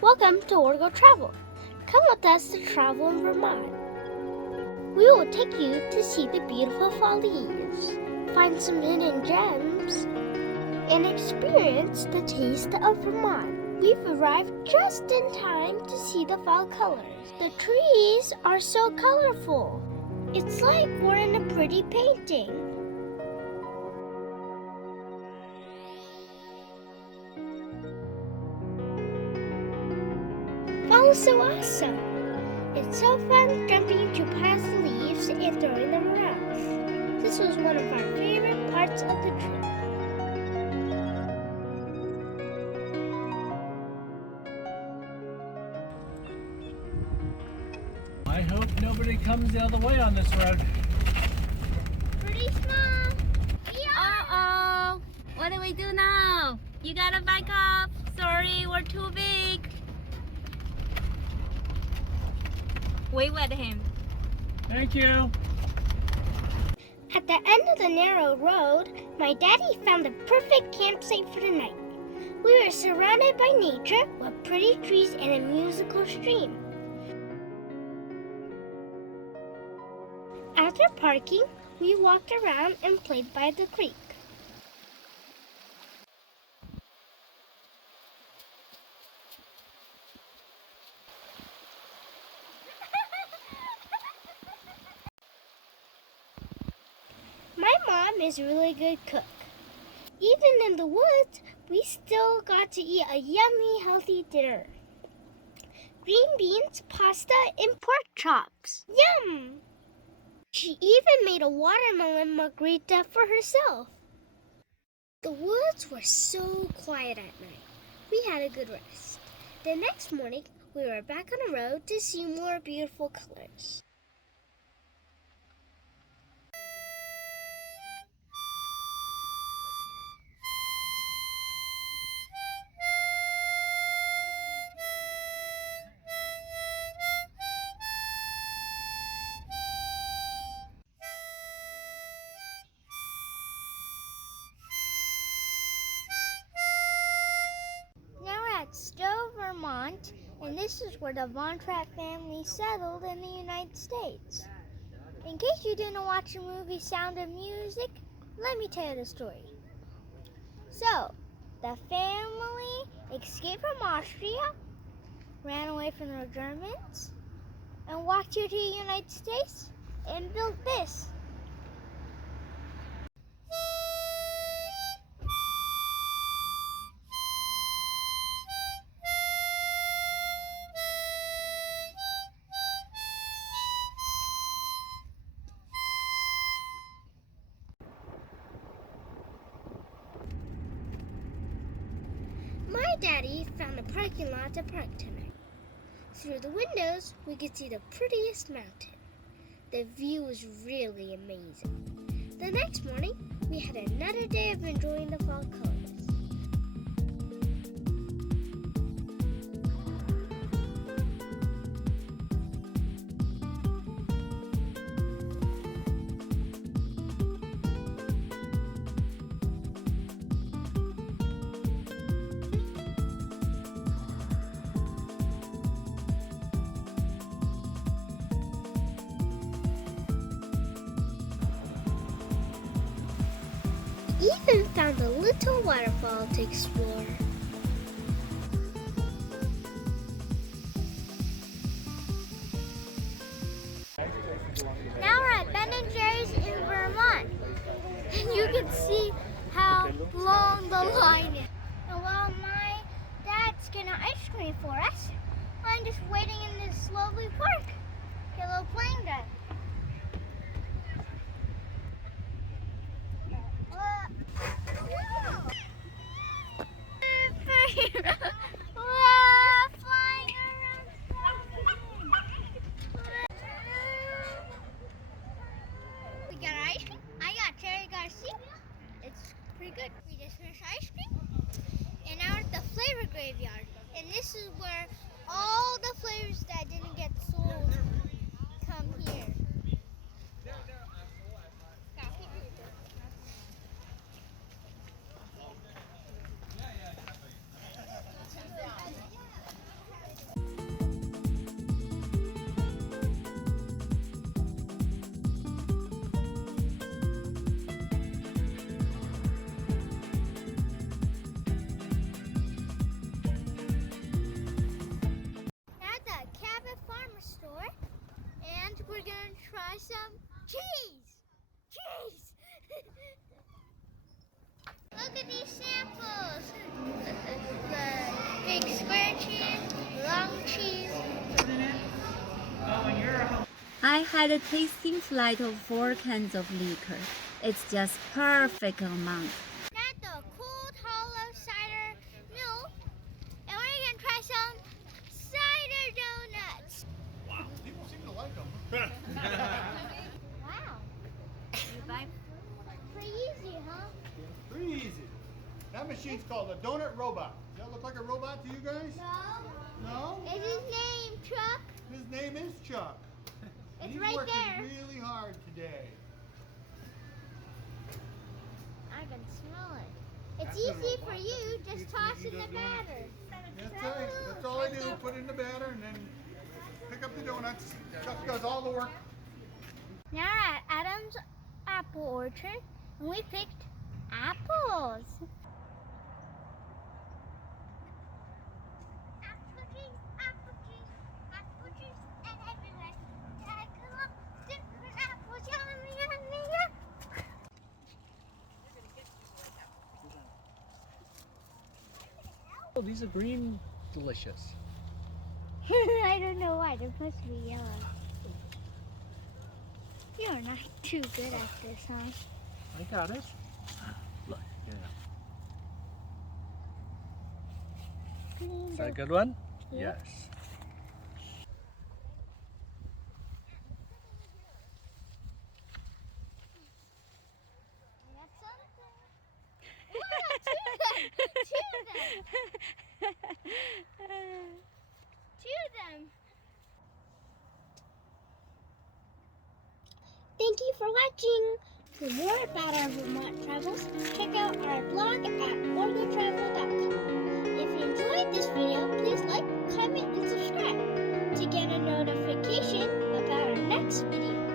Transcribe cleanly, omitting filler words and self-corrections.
Welcome to Orgo Travel. Come with us to travel in Vermont. We will take you to see the beautiful fall leaves, find some hidden gems, and experience the taste of Vermont. We've arrived just in time to see the fall colors. The trees are so colorful. It's like we're in a pretty painting. Fall is so awesome. It's so fun jumping to past the leaves and throwing them around. This was one of our favorite parts of the trip. I hope nobody comes the other way on this road. Pretty small. Uh-oh. What do we do now? You gotta back up. Sorry, we're too big. Wave at him. Thank you. At the end of the narrow road, my daddy found the perfect campsite for the night. We were surrounded by nature with pretty trees and a musical stream. After parking, we walked around and played by the creek. My mom is a really good cook. Even in the woods, we still got to eat a yummy, healthy dinner. Green beans, pasta, and pork chops. Yum! She even made a watermelon margarita for herself. The woods were so quiet at night. We had a good rest. The next morning, we were back on the road to see more beautiful colors. Now we're at Stowe, Vermont, and this is where the Von Trapp family settled in the United States. In case you didn't watch the movie Sound of Music, let me tell you the story. So, the family escaped from Austria, ran away from the Germans, and walked here to the United States and built this. My daddy found a parking lot to park tonight. Through the windows, we could see the prettiest mountain. The view was really amazing. The next morning, we had another day of enjoying the fall colors. Even found a little waterfall to explore. Now we're at Ben & Jerry's in Vermont. And you can see how long the line is. And while my dad's getting ice cream for us, I'm just waiting in this lovely park. Get a little playing done. We got our ice cream. I got Cherry Garcia. It's pretty good. We just finished ice cream. And now we're at the flavor graveyard. And this is where all the flavors that didn't get sold come here. these samples. The big square cheese, long cheese. I had a tasting flight of 4 cans of liquor. It's just perfect amount. Got the cold hollow cider milk, and we're gonna try some cider donuts. Wow, people seem to like them. Wow, You buy pretty easy, huh? Pretty easy. That machine's called a donut robot. Does that look like a robot to you guys? No. No? Is his name Chuck? His name is Chuck. It's He's right working there. really hard today. I can smell it. It's That's a easy robot. for you. That's Just easy toss for you in the to do. batter. That's right. That's all I do. Put in the batter and then pick up the donuts. Chuck does all the work. Now we're at Adam's apple orchard, and we picked apples. Apple trees, and everywhere. Take a look, different apples, yummy, yummy, yum. Oh, these are green delicious. I don't know why, they're supposed to be yellow. You're not too good at this, huh? I got it. Look, yeah. Is that a good one? Yep. Yes. Thank you for watching. For more about our Vermont travels, check out our blog at OregonTravel.com. If you enjoyed this video, please like, comment, and subscribe to get a notification about our next video.